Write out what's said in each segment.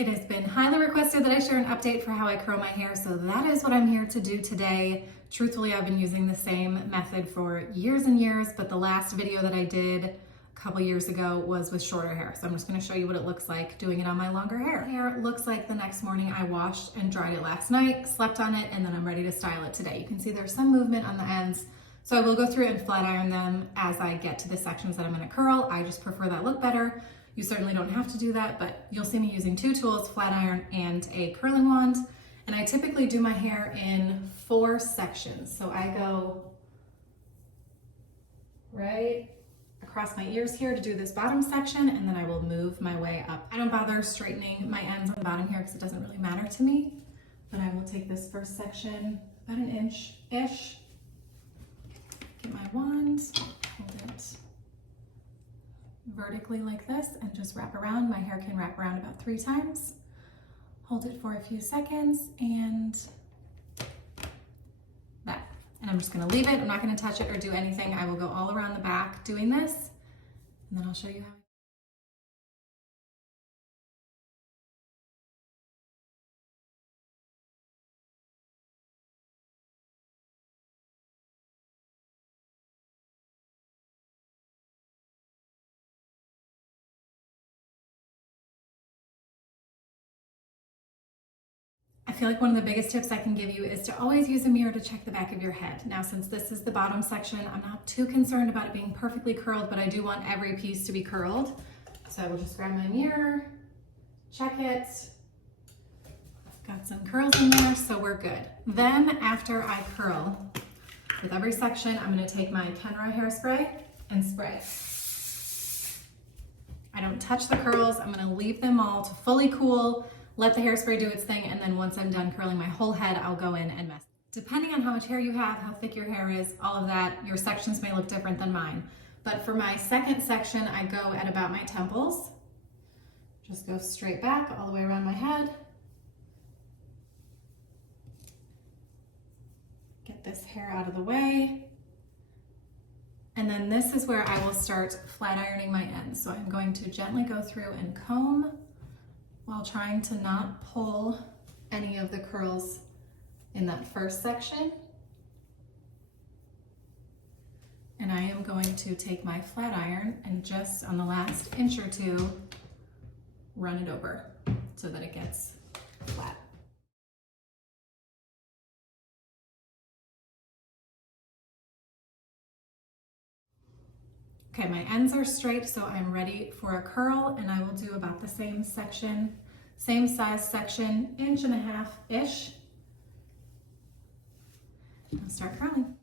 It has been highly requested that I share an update for how I curl my hair, so that is what I'm here to do today. Truthfully, I've been using the same method for years and years, but the last video that I did a couple years ago was with shorter hair. So I'm just gonna show you what it looks like doing it on my longer hair. Hair looks like the next morning I washed and dried it last night, slept on it, and then I'm ready to style it today. You can see there's some movement on the ends. So I will go through and flat iron them as I get to the sections that I'm gonna curl. I just prefer that look better. You certainly don't have to do that, but you'll see me using two tools, flat iron and a curling wand. And I typically do my hair in 4 sections. So I go right across my ears here to do this bottom section, and then I will move my way up. I don't bother straightening my ends on the bottom here because it doesn't really matter to me, but I will take this first section about an inch-ish, get my wand, hold it vertically like this and just wrap around. My hair can wrap around about 3 times. Hold it for a few seconds and that. And I'm just gonna leave it. I'm not gonna touch it or do anything. I will go all around the back doing this, and then I'll show you how. I feel like one of the biggest tips I can give you is to always use a mirror to check the back of your head. Now, since this is the bottom section, I'm not too concerned about it being perfectly curled, but I do want every piece to be curled. So I will just grab my mirror, check it. Got some curls in there, so we're good. Then after I curl, with every section, I'm gonna take my Kenra hairspray and spray. I don't touch the curls. I'm gonna leave them all to fully cool, let the hairspray do its thing, and then once I'm done curling my whole head, I'll go in and mess. Depending on how much hair you have, how thick your hair is, all of that, your sections may look different than mine. But for my second section, I go at about my temples. Just go straight back all the way around my head. Get this hair out of the way. And then this is where I will start flat ironing my ends. So I'm going to gently go through and comb while trying to not pull any of the curls in that first section. And I am going to take my flat iron and just on the last inch or two, run it over so that it gets flat. Okay, my ends are straight, so I'm ready for a curl, and I will do about the same section, same size section, 1.5-inch-ish. I'll start curling.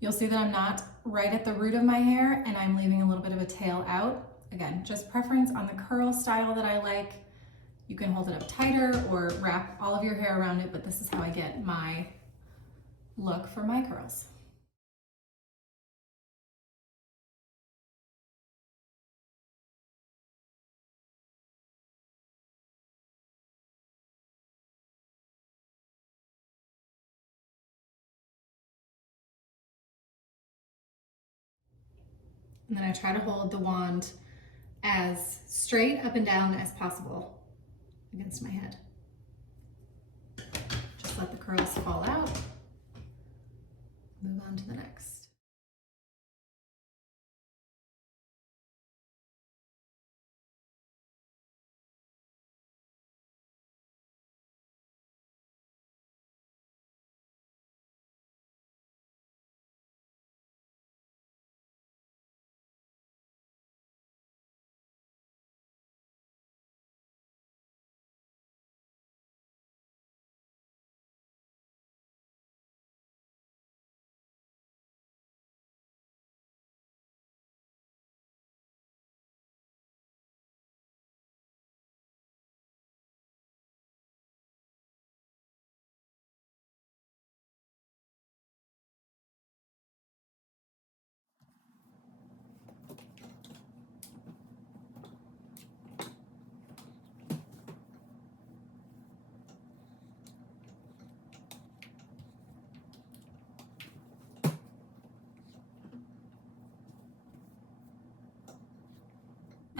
You'll see that I'm not right at the root of my hair, and I'm leaving a little bit of a tail out. Again, just preference on the curl style that I like. You can hold it up tighter or wrap all of your hair around it, but this is how I get my look for my curls. And then I try to hold the wand as straight up and down as possible against my head. Just let the curls fall out. Move on to the next.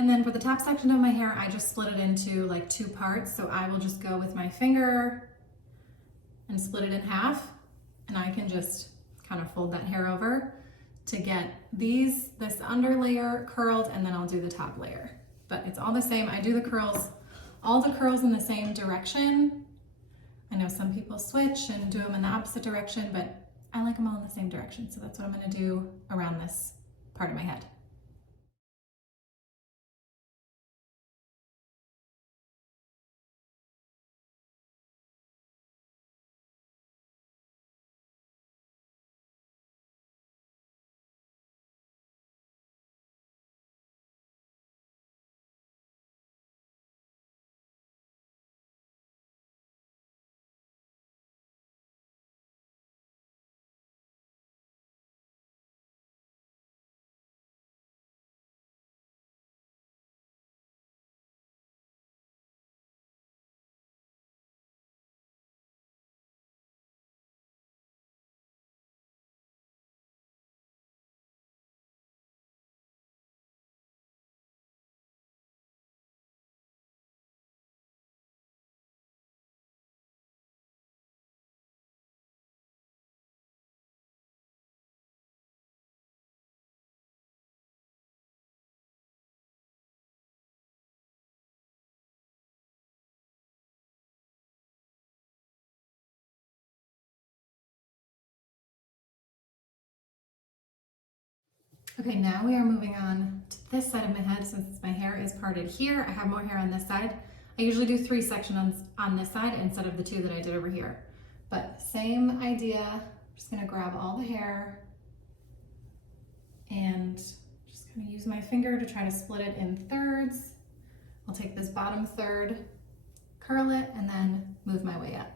And then for the top section of my hair, I just split it into like 2 parts. So I will just go with my finger and split it in half. And I can just kind of fold that hair over to get this under layer curled, and then I'll do the top layer. But it's all the same. I do the curls, all the curls in the same direction. I know some people switch and do them in the opposite direction, but I like them all in the same direction. So that's what I'm gonna do around this part of my head. Okay, now we are moving on to this side of my head. Since my hair is parted here, I have more hair on this side. I usually do 3 sections on this side instead of the 2 that I did over here. But same idea, I'm just gonna grab all the hair and just gonna use my finger to try to split it in thirds. I'll take this bottom third, curl it, and then move my way up.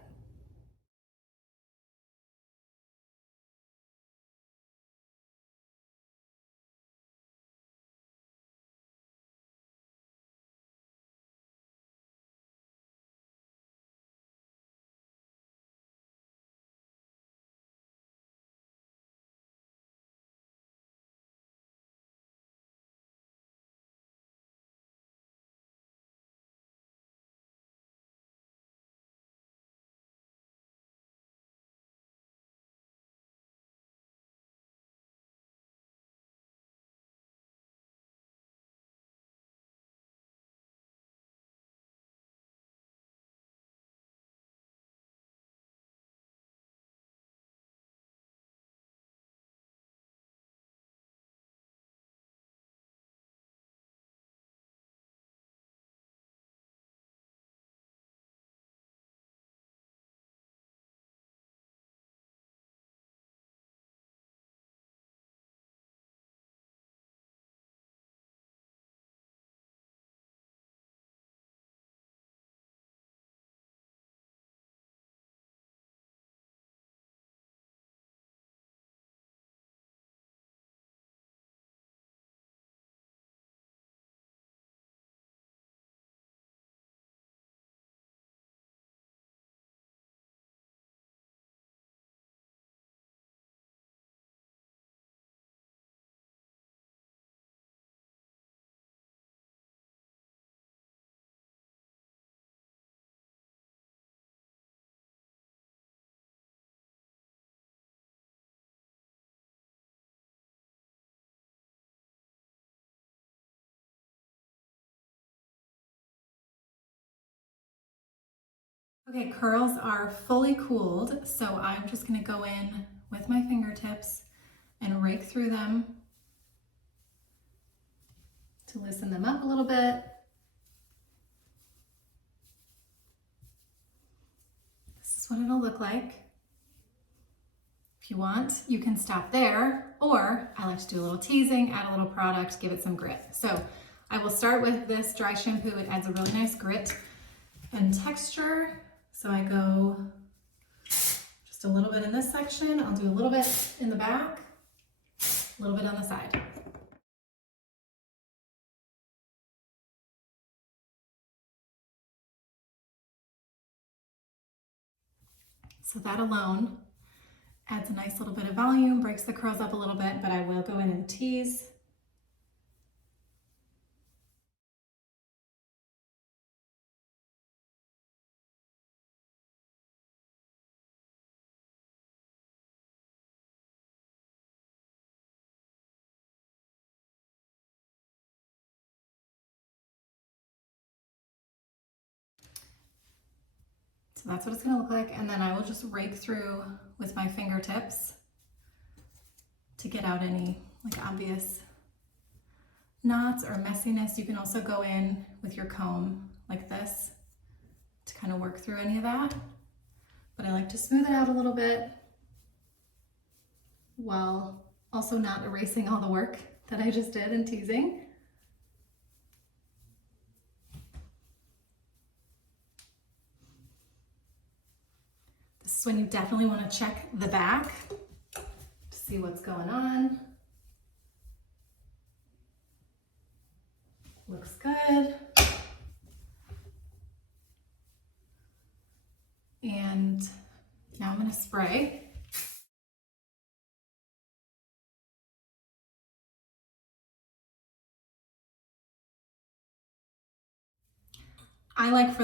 Okay, curls are fully cooled, so I'm just gonna go in with my fingertips and rake through them to loosen them up a little bit. This is what it'll look like. If you want, you can stop there, or I like to do a little teasing, add a little product, give it some grit. So I will start with this dry shampoo. It adds a really nice grit and texture. So I go just a little bit in this section. I'll do a little bit in the back, a little bit on the side. So that alone adds a nice little bit of volume, breaks the curls up a little bit, but I will go in and tease. So that's what it's gonna look like. And then I will just rake through with my fingertips to get out any like obvious knots or messiness. You can also go in with your comb like this to kind of work through any of that. But I like to smooth it out a little bit while also not erasing all the work that I just did in teasing. This is when you definitely want to check the back to see what's going on. Looks good. And now I'm going to spray. I like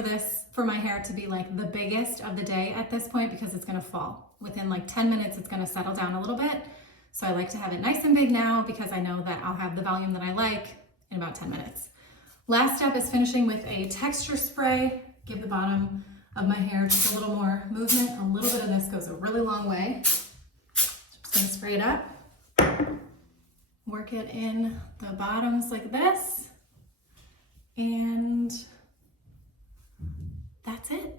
for my hair to be like the biggest of the day at this point because it's going to fall. Within like 10 minutes, it's going to settle down a little bit. So I like to have it nice and big now because I know that I'll have the volume that I like in about 10 minutes. Last step is finishing with a texture spray. Give the bottom of my hair just a little more movement. A little bit of this goes a really long way. So I'm just going to spray it up. Work it in the bottoms like this. And that's it.